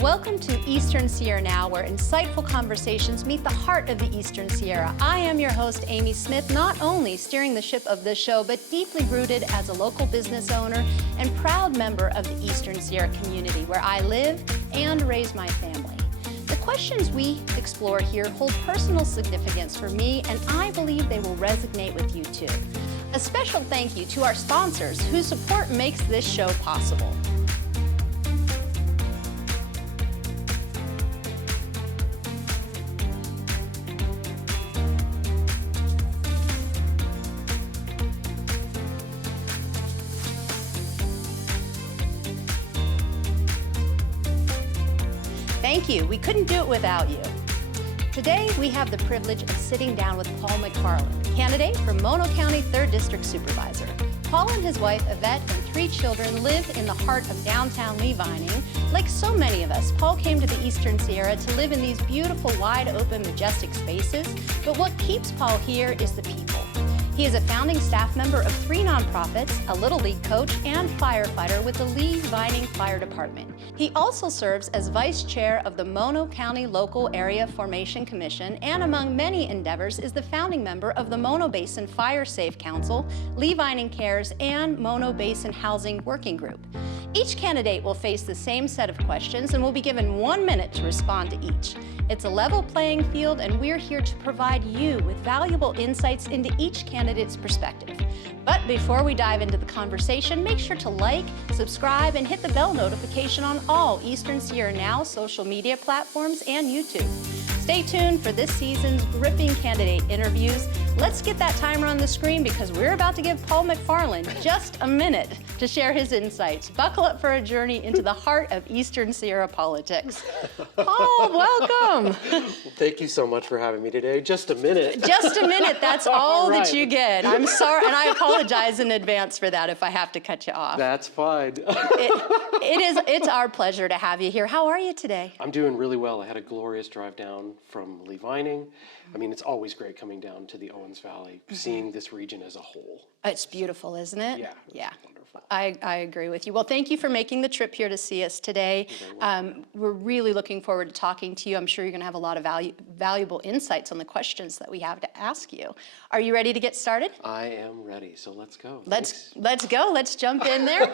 Welcome to Eastern Sierra Now, where insightful conversations meet the heart of the Eastern Sierra. I am your host, Amy Smith, not only steering the ship of this show, but deeply rooted as a local business owner and proud member of the Eastern Sierra community, where I live and raise my family. The questions we explore here hold personal significance for me, and I believe they will resonate with you too. A special thank you to our sponsors, whose support makes this show possible. Thank you. We couldn't do it without you. Today, we have the privilege of sitting down with Paul McFarland, candidate for Mono County 3rd District Supervisor. Paul and his wife, Yvette, and 3 children live in the heart of downtown Levining. Like so many of us, Paul came to the Eastern Sierra to live in these beautiful, wide-open, majestic spaces. But what keeps Paul here is the people. He is a founding staff member of 3 nonprofits, a Little League coach, and firefighter with the Levining Fire Department. He also serves as vice chair of the Mono County Local Area Formation Commission, and among many endeavors is the founding member of the Mono Basin Fire Safe Council, Levining Cares, and Mono Basin Housing Working Group. Each candidate will face the same set of questions and will be given 1 minute to respond to each. It's a level playing field, and we're here to provide you with valuable insights into each candidate's perspective. But before we dive into the conversation, make sure to like, subscribe, and hit the bell notification on all Eastern Sierra Now social media platforms and YouTube. Stay tuned for this season's gripping candidate interviews. Let's get that timer on the screen because we're about to give Paul McFarland just a minute to share his insights. Buckle up for a journey into the heart of Eastern Sierra politics. Paul, welcome. Thank you so much for having me today. Just a minute. Just a minute, that's all right. that you get. I'm sorry, and I apologize in advance for that if I have to cut you off. That's fine. It's our pleasure to have you here. How are you today? I'm doing really well. I had a glorious drive down from Levining. I mean, it's always great coming down to the Owens Valley, seeing this region as a whole. It's beautiful, isn't it? Yeah. Wonderful. I agree with you. Well, thank you for making the trip here to see us today. We're really looking forward to talking to you. I'm sure you're going to have a lot of valuable insights on the questions that we have to ask you. Are you ready to get started? I am ready, so let's go. Let's go. Let's jump in there.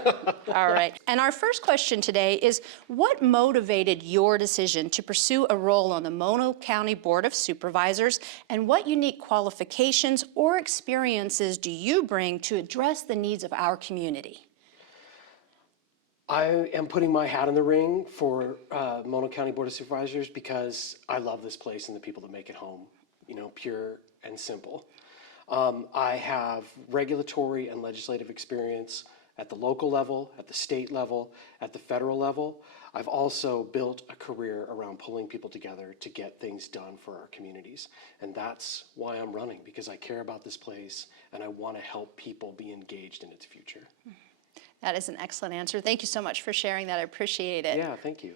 All right. And our first question today is, what motivated your decision to pursue a role on the Mono County Board of Supervisors, and what unique qualifications or experiences do you bring to address the needs of our community? I am putting my hat in the ring for Mono County Board of Supervisors because I love this place and the people that make it home, pure and simple. I have regulatory and legislative experience at the local level, at the state level, at the federal level. I've also built a career around pulling people together to get things done for our communities. And that's why I'm running, because I care about this place and I want to help people be engaged in its future. That is an excellent answer. Thank you so much for sharing that. I appreciate it. Yeah, thank you.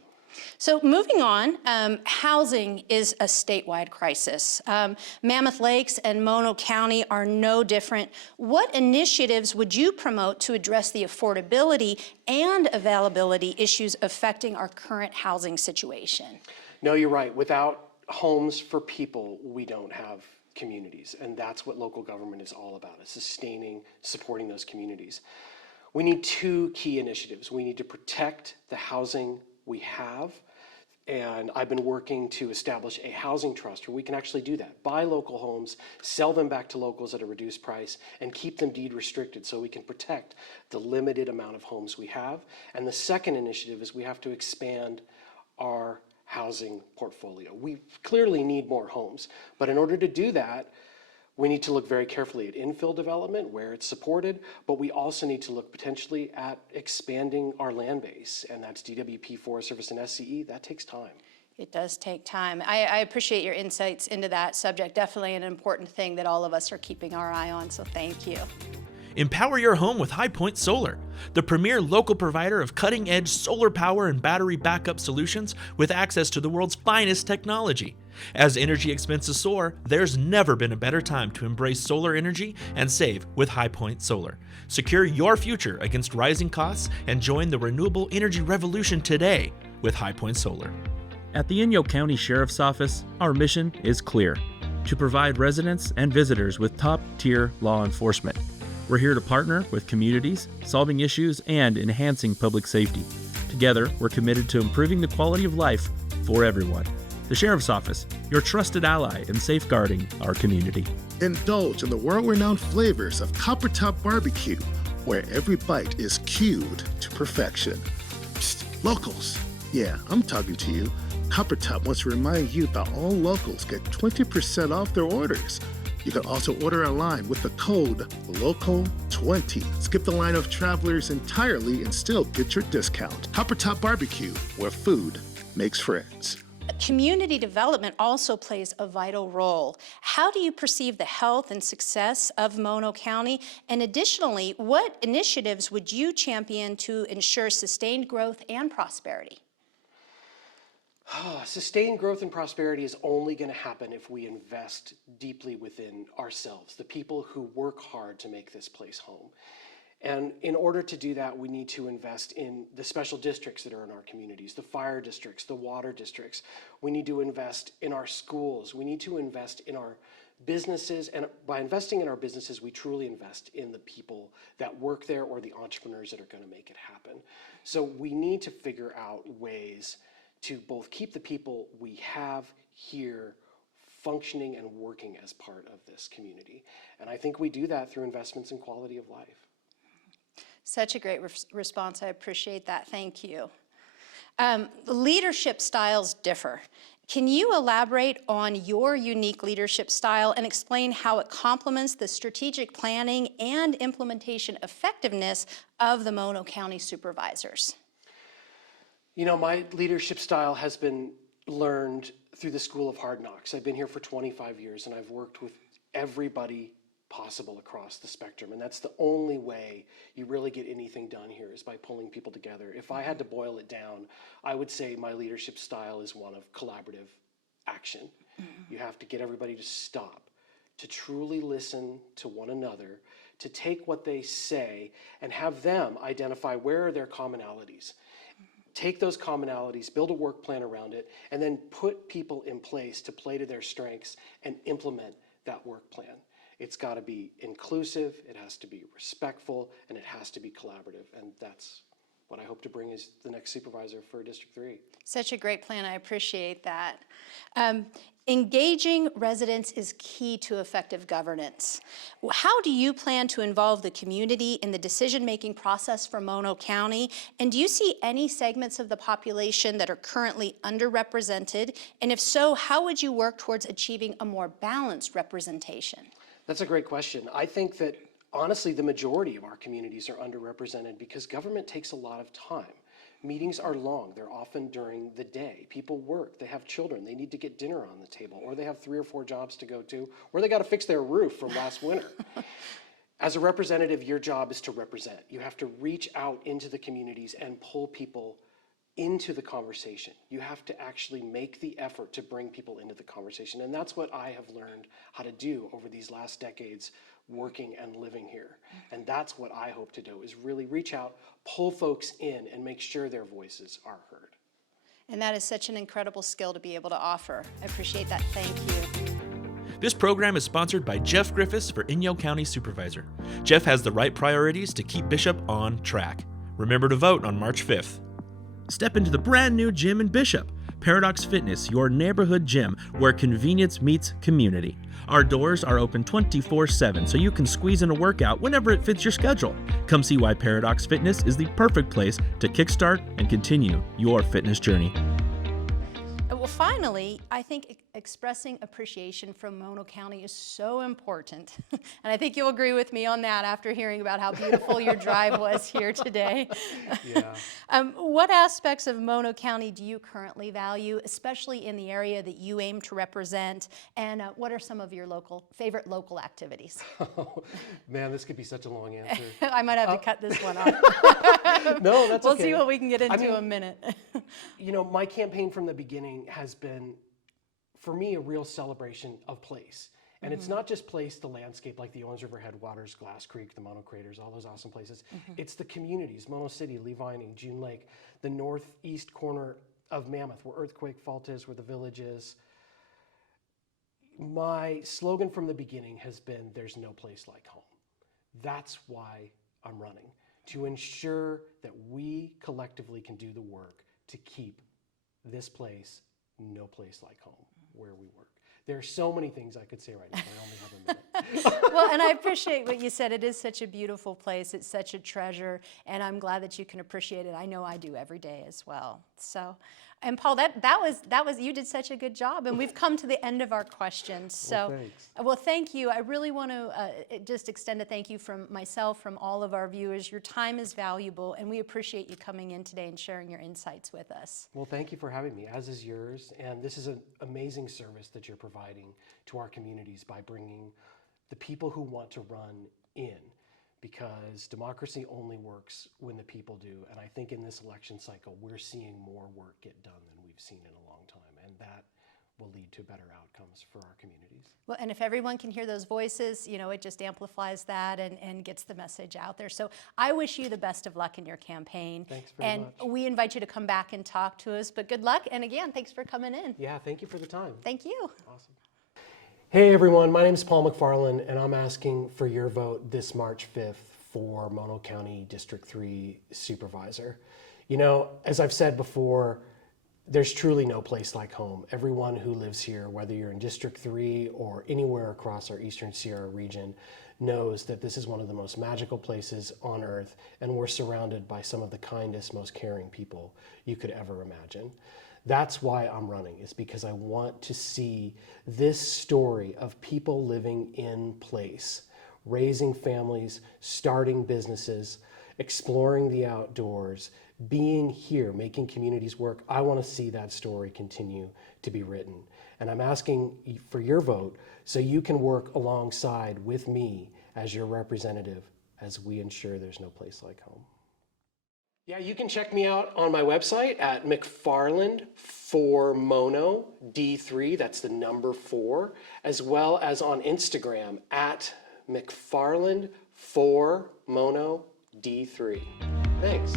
So moving on, housing is a statewide crisis. Mammoth Lakes and Mono County are no different. What initiatives would you promote to address the affordability and availability issues affecting our current housing situation? No, you're right. Without homes for people, we don't have communities. And that's what local government is all about, is sustaining, supporting those communities. We need 2 key initiatives. We need to protect the housing we have, and I've been working to establish a housing trust where we can actually do that. Buy local homes, sell them back to locals at a reduced price, and keep them deed restricted so we can protect the limited amount of homes we have. And the second initiative is we have to expand our housing portfolio. We clearly need more homes, but in order to do that, we need to look very carefully at infill development where it's supported, but we also need to look potentially at expanding our land base, and that's DWP, Forest Service, and SCE. That takes time. It does take time. I appreciate your insights into that subject. Definitely an important thing that all of us are keeping our eye on, so thank you. Empower your home with High Point Solar, the premier local provider of cutting-edge solar power and battery backup solutions with access to the world's finest technology. As energy expenses soar, there's never been a better time to embrace solar energy and save with High Point Solar. Secure your future against rising costs and join the renewable energy revolution today. with High Point Solar. At the Inyo County Sheriff's Office, our mission is clear: to provide residents and visitors with top-tier law enforcement. We're here to partner with communities, solving issues, and enhancing public safety. Together, we're committed to improving the quality of life for everyone. The Sheriff's Office, your trusted ally in safeguarding our community. Indulge in the world-renowned flavors of Copper Top Barbecue, where every bite is cued to perfection. Psst, locals. Yeah, I'm talking to you. Copper Top wants to remind you that all locals get 20% off their orders. You can also order online with the code LOCAL20. Skip the line of travelers entirely and still get your discount. Copper Top Barbecue, where food makes friends. Community development also plays a vital role. How do you perceive the health and success of Mono County? And additionally, what initiatives would you champion to ensure sustained growth and prosperity? Sustained growth and prosperity is only going to happen if we invest deeply within ourselves, the people who work hard to make this place home. And in order to do that, we need to invest in the special districts that are in our communities, the fire districts, the water districts. We need to invest in our schools. We need to invest in our businesses. And by investing in our businesses, we truly invest in the people that work there or the entrepreneurs that are going to make it happen. So we need to figure out ways to both keep the people we have here functioning and working as part of this community. And I think we do that through investments in quality of life. Such a great response. I appreciate that. Thank you. Leadership styles differ. Can you elaborate on your unique leadership style and explain how it complements the strategic planning and implementation effectiveness of the Mono County Supervisors? You know, my leadership style has been learned through the School of Hard Knocks. I've been here for 25 years and I've worked with everybody possible across the spectrum. And that's the only way you really get anything done here, is by pulling people together. If I had to boil it down, I would say my leadership style is one of collaborative action. You have to get everybody to stop, to truly listen to one another, to take what they say and have them identify where are their commonalities. Take those commonalities, build a work plan around it, and then put people in place to play to their strengths and implement that work plan. It's got to be inclusive, it has to be respectful, and it has to be collaborative. And that's what I hope to bring as the next supervisor for District 3. Such a great plan. I appreciate that. Engaging residents is key to effective governance. How do you plan to involve the community in the decision-making process for Mono County? And do you see any segments of the population that are currently underrepresented? And if so, how would you work towards achieving a more balanced representation? That's a great question. I think that honestly, the majority of our communities are underrepresented because government takes a lot of time. Meetings are long. They're often during the day. People work. They have children. They need to get dinner on the table, or they have 3 or 4 jobs to go to, or they got to fix their roof from last winter. As a representative, your job is to represent. You have to reach out into the communities and pull people into the conversation. You have to actually make the effort to bring people into the conversation. And that's what I have learned how to do over these last decades working and living here. And that's what I hope to do, is really reach out, pull folks in, and make sure their voices are heard. And that is such an incredible skill to be able to offer. I appreciate that. Thank you. This program is sponsored by Jeff Griffiths for Inyo County Supervisor. Jeff has the right priorities to keep Bishop on track. Remember to vote on March 5th. Step into the brand new gym in Bishop, Paradox Fitness, your neighborhood gym where convenience meets community. Our doors are open 24/7, so you can squeeze in a workout whenever it fits your schedule. Come see why Paradox Fitness is the perfect place to kickstart and continue your fitness journey. Well, finally, I think expressing appreciation from Mono County is so important. And I think you'll agree with me on that after hearing about how beautiful your drive was here today. Yeah. What aspects of Mono County do you currently value, especially in the area that you aim to represent? And what are some of your favorite local activities? Oh, man, this could be such a long answer. I might have to cut this one off. No, that's We'll okay. see what we can get into in a minute. You know, my campaign from the beginning has been, for me, a real celebration of place. And it's not just place, the landscape, like the Owens River Headwaters, Glass Creek, the Mono Craters, all those awesome places. It's the communities, Mono City, Lee Vining, June Lake, the northeast corner of Mammoth, where earthquake fault is, where the village is. My slogan from the beginning has been, there's no place like home. That's why I'm running, to ensure that we collectively can do the work to keep this place, no place like home, where we work. There are so many things I could say right now, but I only have a minute. Well, and I appreciate what you said. It is such a beautiful place. It's such a treasure, and I'm glad that you can appreciate it. I know I do every day as well. So, and Paul, that was you did such a good job, and we've come to the end of our questions. So, thanks. Well, thank you. I really want to just extend a thank you from myself, from all of our viewers. Your time is valuable, and we appreciate you coming in today and sharing your insights with us. Well, thank you for having me, as is yours. And this is an amazing service that you're providing to our communities by bringing the people who want to run in, because democracy only works when the people do. And I think in this election cycle, we're seeing more work get done than we've seen in a long time. And that will lead to better outcomes for our communities. Well, and if everyone can hear those voices, it just amplifies that and gets the message out there. So I wish you the best of luck in your campaign. Thanks very much. And we invite you to come back and talk to us, but good luck. And again, thanks for coming in. Yeah, thank you for the time. Thank you. Awesome. Hey everyone, my name is Paul McFarland, and I'm asking for your vote this March 5th for Mono County District 3 Supervisor. As I've said before, there's truly no place like home. Everyone who lives here, whether you're in District 3 or anywhere across our Eastern Sierra region, knows that this is one of the most magical places on earth, and we're surrounded by some of the kindest, most caring people you could ever imagine. That's why I'm running, is because I want to see this story of people living in place, raising families, starting businesses, exploring the outdoors, being here, making communities work. I want to see that story continue to be written. And I'm asking for your vote so you can work alongside with me as your representative as we ensure there's no place like home. Yeah, you can check me out on my website at McFarland for Mono D3, that's the number 4, as well as on Instagram at McFarland for Mono D3. Thanks.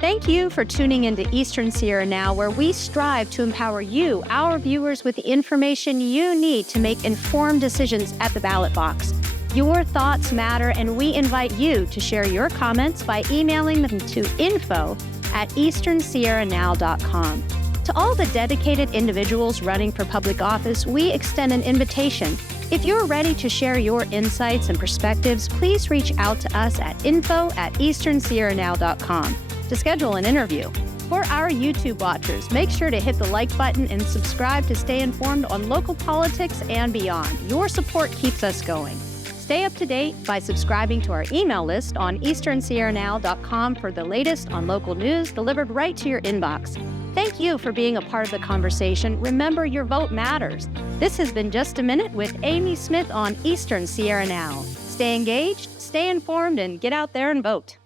Thank you for tuning into Eastern Sierra Now, where we strive to empower you, our viewers, with the information you need to make informed decisions at the ballot box. Your thoughts matter, and we invite you to share your comments by emailing them to info@easternsierranow.com. To all the dedicated individuals running for public office, we extend an invitation. If you're ready to share your insights and perspectives, please reach out to us at info@easternsierranow.com to schedule an interview. For our YouTube watchers, make sure to hit the like button and subscribe to stay informed on local politics and beyond. Your support keeps us going. Stay up to date by subscribing to our email list on easternsierranow.com for the latest on local news delivered right to your inbox. Thank you for being a part of the conversation. Remember, your vote matters. This has been Just a Minute with Amy Smith on Eastern Sierra Now. Stay engaged, stay informed, and get out there and vote.